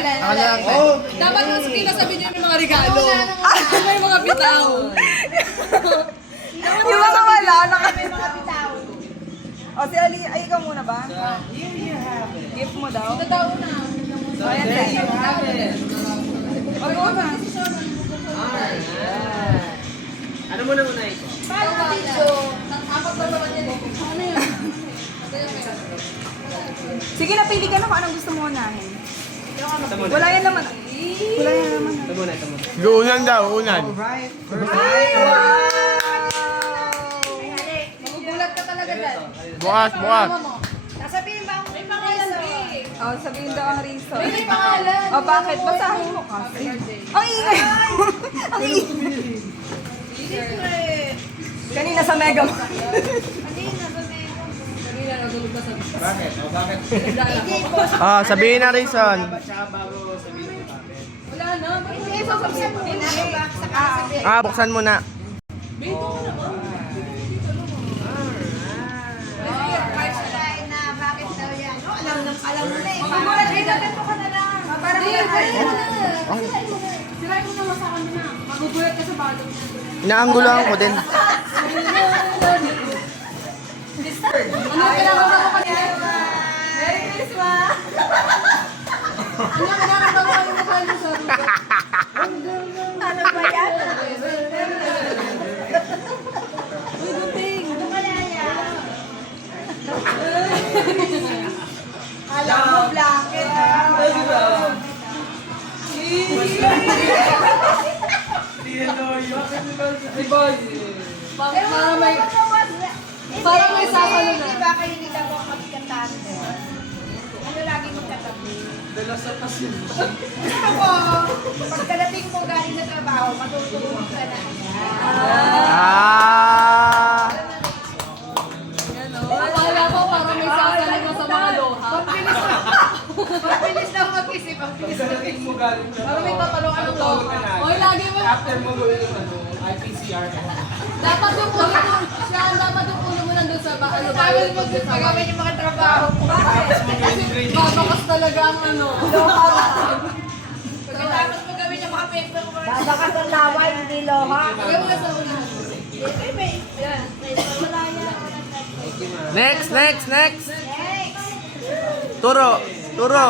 Ako na lang, Tay. Dapat mas pinasabi niyo yung mga regalo. Ano yung mga bitaw? Yung mga wala, may mga bitaw. O, si Ali, ay ikaw muna ba? Here you have it. Gift mo daw. Ito daw na. O, ayan, There Tay. you have it. Mag-o na. Alright. Ano muna ito? Paano dito? Apat ba naman yan? Ano yun? Sige, napili ka na kung anong gusto mo unahin. Ito muna. Wala yan naman. Wala yan naman. Ito muna, ito muna. Unan daw, unan. Alright. Ay, wow! Magugulat ka talaga dyan. Bukas, bukas. Nasabihin ba may pangalan eh? O, sabihin daw ang reason. May pangalan. O, bakit? Basahin mo kasi. Ang ingay mo. Ang ingay. Kanina sa Mega Mall. Kanina nagulog ka sa... Bakit? O, bakit? Ah, sabihin na reason. Dapat siya bago sabihin ko bakit. Wala na. Hindi, babaksan mo na. Ah, buksan mo na. Magugulat ka dyan. Sirain mo naman sa akin na. Magugulat ka sa balong. Inaanggulohan ko din. Ano yung kinakanta mo kanina? Merry Christmas! Ano yung kinakanta mo kanina sa ruta? Ano ba yan? Uy, duting. Alam mo, blanket Parang may sasalo na. Di ba kayo hindi daw ako magkatante? Ano lagi magkatabi? Gusto ko, pagkadating mo galing sa trabaho, matutulog ka na. Ah. Akala ko parang may sasalo na sa mga loha. Pagbilis daw mag-isip, pagbilis Pagkadating mo galing na. Parang may tatanungan ng Matutulog loha. ka na. Oy, lagi mo. After mo gawin yung IPCR ka. Dapat yung ulo mo. Siya, dapat yung ulo mo nandun sa ano. Sabi mo din pagawin yung mga trabaho ko. Kasi babakas talaga ang ano. Pagkatapos mo gawin yung mga paper ko. Babakas ang laway, hindi loha. Kaya mo na sa ulihan. Yan. Wala yan. Next, next, next. Next. Turo, turo.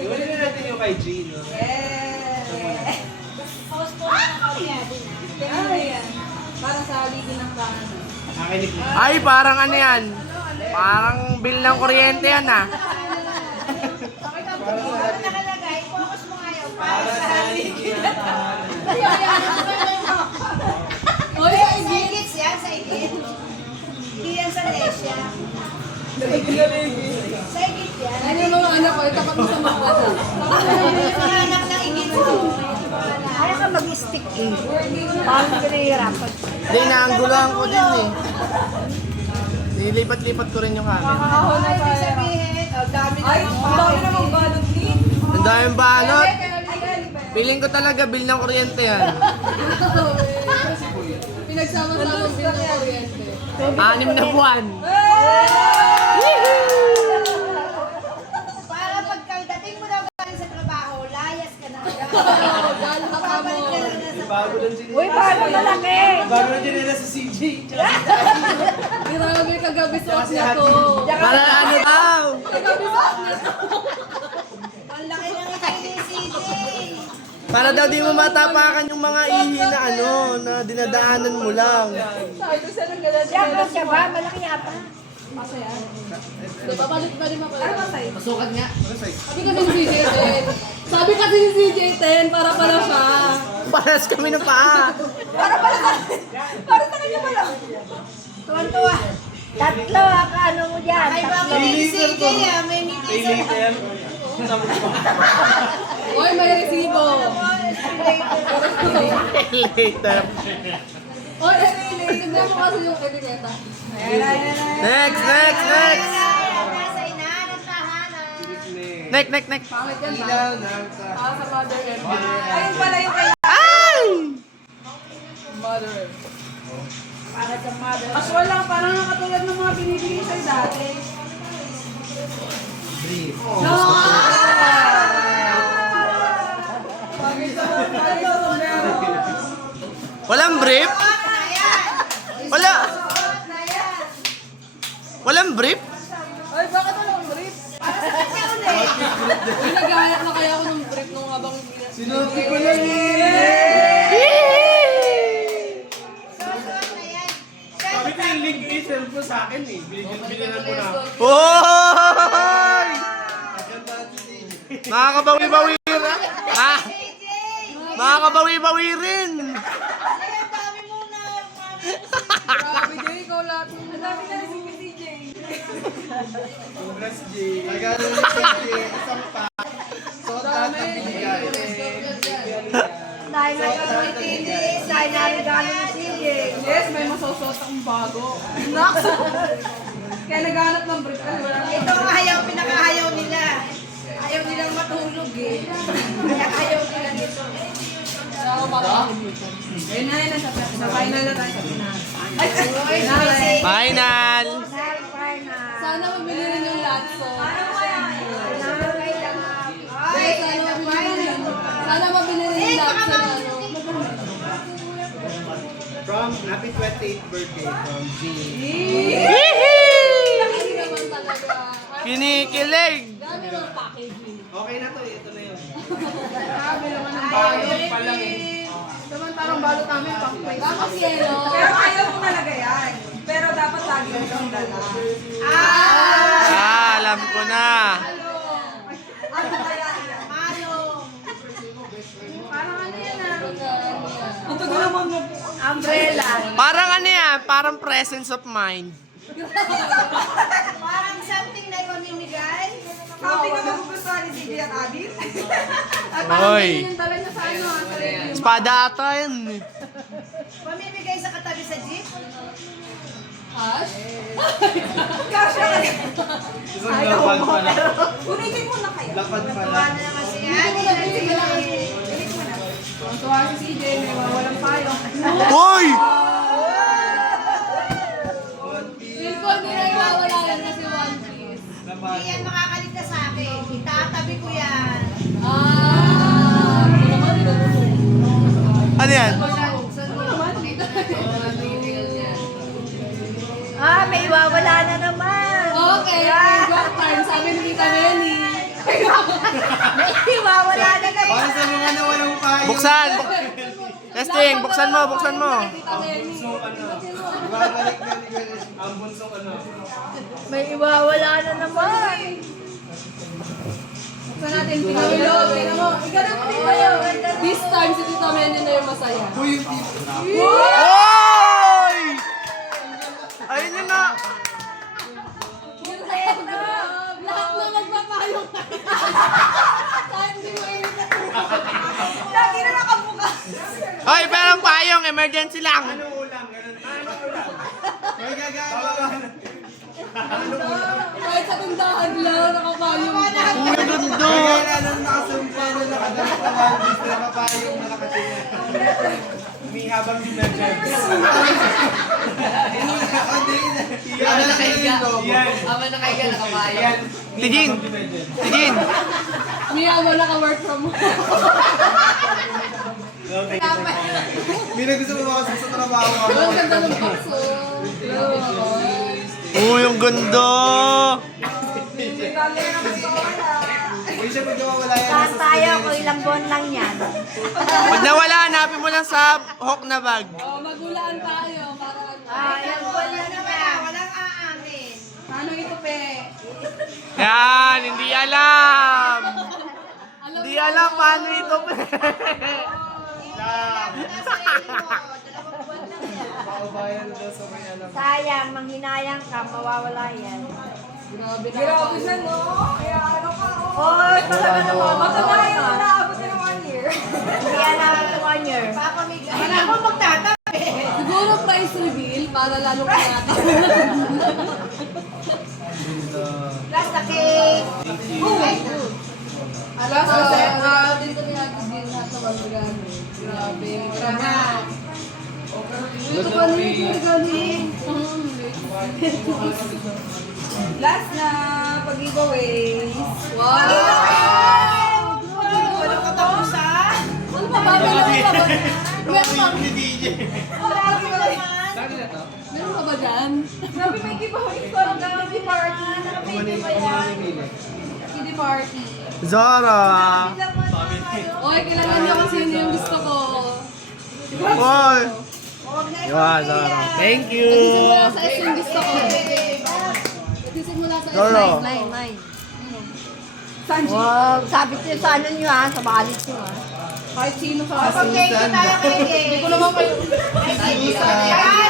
Iwalin na natin yung kay Jean. no? Parang sa aligin ng kanan. Nakinig mo. Ay, parang ano yan? Parang bill ng kuryente yan ah. Ano nakalagay? Focus mo ngayon. Para sa Oy, Sa igit yan, sa igit. Hindi yan sa lesya. Sa igit yan. ano yung mga anak ko, itapat mo sa mga bata. Mga anak ng igit mo. Kaya ka mag-stick eh. Parang pinahihirapan. Hindi, inaanggulohan ko din eh. Nilipat-lipat ko rin yung camera. Ako na Ibig pa. sabihin, dami na Ay, ang dami namang balot ni. Ang daming balot. Feeling ko talaga bill ng kuryente yan. Pinagsama-sama ang bill ng kuryente. 6 na buwan. Para pagkadating mo daw galing sa trabaho, layas ka na agad. Gano'n ka pa mo. Babalik ka lang na sa Bago lang din. Uy, parang malaki. Bago lang din nila sa CJ. Grabe, kagabi suot niya to. Para ano daw? Kagabi suot niya to. ang laki ng ikay ni CJ. Para daw di mo matapakan yung mga ihi na ano, na dinadaanan mo lang. Diyan siya ba? Malaki yata. Papalit pa rin Ano ba sa'yo? Pasukat nga. Sabi kasi ni CJ 10. Sabi kasi ni CJ 10, para pala siya. Paras kami ng paa. Para sa kanya pala. Tuwan-tuwa. Tatlo, ano mo dyan? Ay, bakit ni CJ ah? May Pay meeting sa later. Oy, may resibo. Later. Oy, tignan mo kasi yung etiketa. Next, next, next. Nasa inahan ng tahanan. Next, next, next. Pangit yan ba? Ilaw ng sa... Sa mother and Ayun pala yung kailangan. Ay! mother. Para sa mother. Actual lang, parang nakatulad ng mga binibigay sa'yo dati. Brief. No! Walang brief? Wala. Walang brief? Ay, bakit walang brief? Uy, naghahanap na kaya ako ng brief nung habang hindi na. Sinuti ko lang eh. Sabi ko yung link eh, send mo sa akin eh. Binigyan ko na. Hoy! Makakabawi-bawi rin. Ah! Makakabawi-bawi rin. Grabe, Jay, ikaw lahat ng Dami na rin si CJ. Congrats, Jay. Nagano ni CJ, isang pa. dami. Dahil na yung tinis, dahil na regalo ni CJ. Yes, may masosot akong bago. Kaya naghanap ng brief kasi wala na. Ito ang ayaw, pinakahayaw nila. Ayaw nilang matulog eh. Kaya ayaw nila nito. Wala ako makakalimutan. Ayun na yun, sa final na tayo sa final. Final! Sana mabili rin yung Latso. Ay, Sana mabili rin yung Latso na ano. From happy 28th birthday from G. Hindi naman talaga. Kinikilig! Dami ng packaging. Okay na to, ito na yun. Dami naman ng balot pa lang eh. Samantarang balot namin pang Tapos yelo. Pero ayaw mo talaga yan. Pero dapat lagi mo siyang dala. Ah, alam ko na. Ano kaya yan? Parang ano yan ah. Ang tagal naman mo. umbrella. Parang ano yan, parang presence of mind. Parang something na ipamimigay. Sabi na magugustuhan ni CJ at Adit. Hoy, Yung dala niya sa ano ah. Sa radio. espada ata yan. Pamimigay sa katabi sa jeep. Hash? Kasha ka rin. Isang lapad pala. Unitin mo na kayo. Lapad pala. Tuwa na naman si Ate. Tuwa si CJ, may wawalang payo. Hoy! Feel ko hindi na iwawala yan kasi One Piece. Hindi yan makakaligtas sa akin. Itatabi ko yan. Ah! Ito naman, ito naman. Ano yan? Ah, may iwawala na naman. Okay, favorite time. Sabi ni Tita Melly. May iwawala na naman. Para sa mga nawalang payo. Buksan! Testing, buksan mo, buksan mo. Tita Melly. Babalik na ni Kuya. Ang bunsong ano. May iwawala na naman. Buksan natin, Tita Melly. Tingnan mo. Ikaw na tayo. This time, si Tita Melly na yung masaya. Uy, yung tipo. Hoy! Ayun yun na. Lahat na magpapayong tayo. Kahit hindi mo Lagi na nakabukas. Hoy, pero payong, emergency lang. Anong ulam? Ganun. Anong ulam? May gagawa. kahit sa tindahan lang, nakapayong. Uy, gundo. Kaya nung nakasumpa na nakadalas na waldis na papayong na nakatingin. Umihabang din na dyan. Habang nakahiga. Habang nakahiga, nakapayo. Tigin. Tigin. Mia, wala ka work from home. May na gusto mo makasok sa trabaho ako. Ang ganda ng bakso. Uy, yung gundo. Uy, siya pag nawawala yan. Saan tayo kung ilang buwan lang yan? Pag nawala, hanapin mo lang sa hook na bag. Oh, magulaan tayo. Para Ilang buwan lang naman. Walang aangin. Paano ito, pe? Yan, hindi alam. Alam Hindi mo, alam paano ito. Nasa inyo, 2 buwan lang yan. Paubayan na daw sa may alam. Sayang, manghinayang ka, mawawala yan. Grabe na. Grabe siya, no? Kaya ano ka, oh. Oh, talaga naman. Matagal yung naabot na ng 1 year. Hindi naabot ng 1 year. Papamigay. Wala akong magtatabi. Siguro price reveal para lalo ka natin. Last na cake. Alas, kasi dito ni Ate Din lahat naman regalo. Grabe. Grabe. Ito pa na yung regalo. Last na pag-giveaways. Wow! Walang katapusan. Ano pa ba? Meron pa ba? meron ba? ni DJ. Grabe ka naman. Saan na to? Meron ka ba dyan? Grabe may giveaway. Parang Kiddie party. Nakapili ba yan? Kiddie party. Zara! Oy, kailangan niyo kasi yun yung gusto ko. Oy! Huwag na Yan, Zara. Thank you! Nagsisimula sa S yung gusto ko. Nagsisimula sa S Zara. yung Mine. Wow, sabi ko sa ano nyo ha, sa balit nyo ha. Kahit sino ka. Thank you tayo kay Hindi ko naman kayo. Thank you, thank you.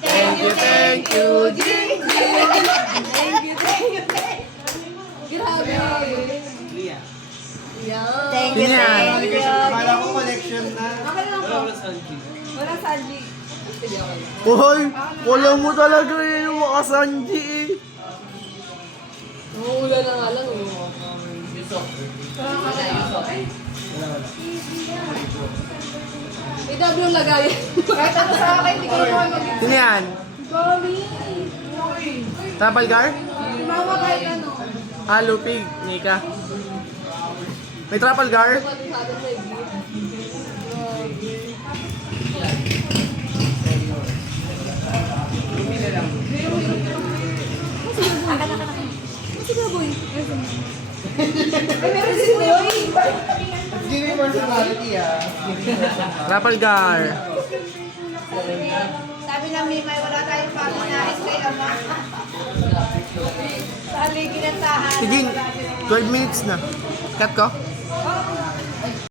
Thank you, thank you, Jing! Grabe. Yan. Thank you, thank you. Akala ko collection na. Okay lang po. Wala Sanji. Uy! Wala mo talaga yung mga Sanji eh. Umuula na nga lang eh. PW yung lagay. Kahit ano sa akin, hindi ko naman mag- Sino yan? Gami. Trapalgar? Mama kahit ano. Ah, Lupig. Nika. May Trapalgar? Sige boy. Ay, meron si Boy. Give me personality ah. Trapalgar. Sabi na Mimay, wala tayong patunais kay Ama. Sa haligi ng tahan. Sige, 12 minutes na. Cut ko? Oo,